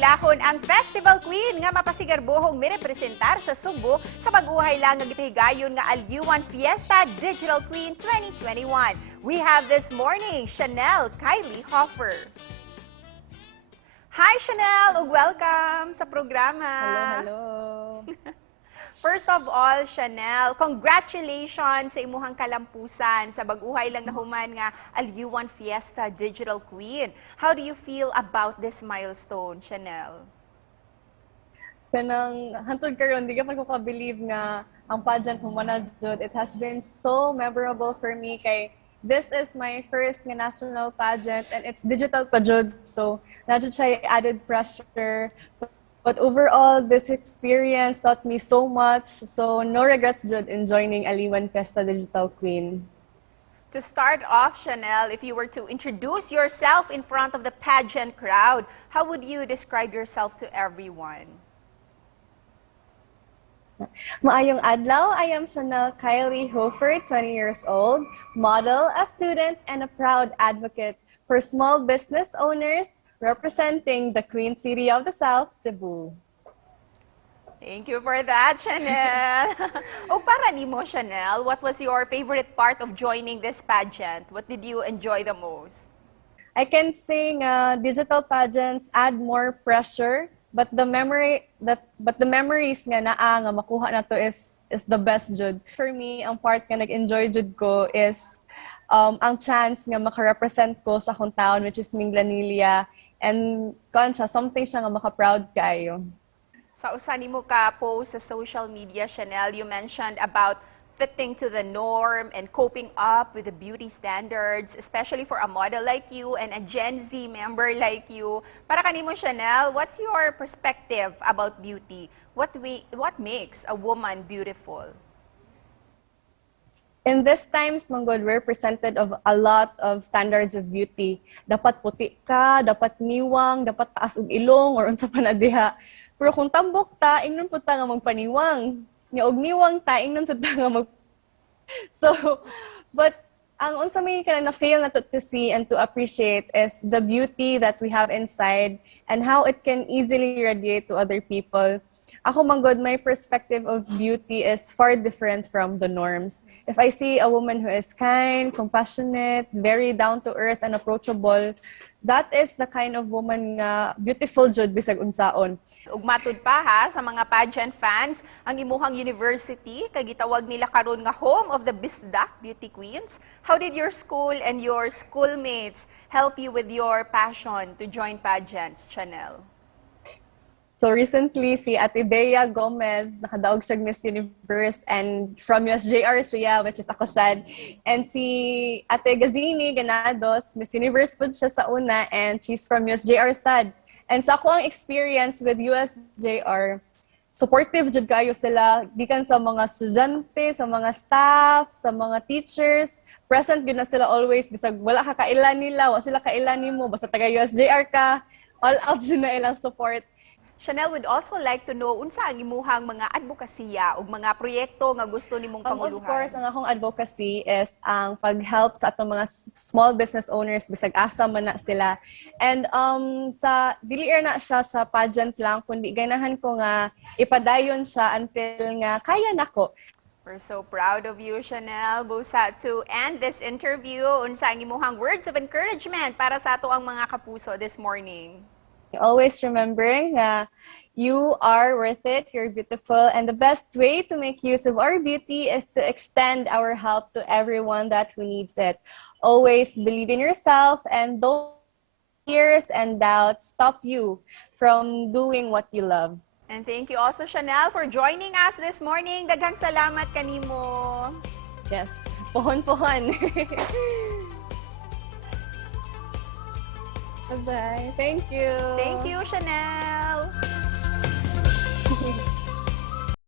ilahon ang Festival Queen nga mapasigarbohong mirepresentar sa Subo sa baguhay lang nga gipahigayon nga Aliwan Fiesta Digital Queen 2021. We have this morning Chanel Kylie Hoffer. Hi Chanel, ug welcome sa programa. Hello. First of all, Chanel, congratulations sa imuhang kalampusan sa baguhay lang na human nga Aliwan Fiesta Digital Queen. How do you feel about this milestone, Chanel? Kanang hantod karon di ka pagkaka-believe nga ang pageant human na jud. It has been so memorable for me kay this is my first nga national pageant and it's digital pa jud. So na jud siya added pressure. But overall, this experience taught me so much. So no regrets jud in joining Aliwan Fiesta Digital Queen. To start off, Chanel, if you were to introduce yourself in front of the pageant crowd, how would you describe yourself to everyone? Maayong adlaw, I am Chanel Kylie Hofer, 20 years old, model, a student, and a proud advocate for small business owners representing the Queen City of the South, Cebu. Thank you for that, Chanel. O para nimo, Chanel, what was your favorite part of joining this pageant? What did you enjoy the most? I can say digital pageants add more pressure, but the memories nga naa nga makuha na to is the best jud. For me, ang part nga nag-enjoy jud ko is ang chance nga maka-represent ko sa akong town, which is Minglanilla, and something siya nga maka-proud kayo. Sa usa nimo ka post sa social media, Chanel, you mentioned about fitting to the norm and coping up with the beauty standards, especially for a model like you and a Gen Z member like you. Para kanimo, Chanel, what's your perspective about beauty? What makes a woman beautiful? In these times, manggod, we're presented of a lot of standards of beauty. Dapat puti ka, dapat niwang, dapat taas og ilong, or unsa pa na diha. Pero kung tambok ta, ingnon po ta nga magpaniwang. Nya og niwang ta, ingnon sa ta nga mag... So, but ang unsa may kana na fail na to see and to appreciate is the beauty that we have inside and how it can easily radiate to other people. Ako manggod, my perspective of beauty is far different from the norms. If I see a woman who is kind, compassionate, very down to earth and approachable, that is the kind of woman nga beautiful jud bisag unsaon. Ug matud pa ha sa mga pageant fans, ang imuhang university kay gitawag nila karon nga home of the Bisdak Beauty Queens. How did your school and your schoolmates help you with your passion to join pageants, Chanel? So recently, si Ate Bea Gomez, nakadaog siya Miss Universe, and from USJR siya, which is ako sad. And si Ate Gazini Ganados, Miss Universe po siya sa una, and she's from USJR sad. And sa ako ang experience with USJR, supportive jud kayo sila, gikan sa mga estudyante, sa mga staff, sa mga teachers, present gud na sila always, bisag wala ka kailan nila, wala sila kailan nimo, basta taga USJR ka, all out jud na ilang support. Chanel would also like to know unsa ang imuhang mga advokasya ug mga proyekto nga gusto nimong panguluhan. Of course, ang akong advocacy is ang pag-help sa atong mga small business owners bisag asa man na sila. And sa dili na siya sa pageant lang kundi ganahan ko nga ipadayon siya until nga kaya nako. We're so proud of you, Chanel. Busa, to end this interview, unsa ang imuhang words of encouragement para sa ato ang mga kapuso this morning? Always remembering you are worth it, you're beautiful, and the best way to make use of our beauty is to extend our help to everyone that who needs it. Always believe in yourself and don't let fears and doubts stop you from doing what you love. And thank you also, Chanel, for joining us this morning. Daghang salamat kanimo. Yes, pohon-pohon. Bye-bye. Thank you. Thank you, Chanel.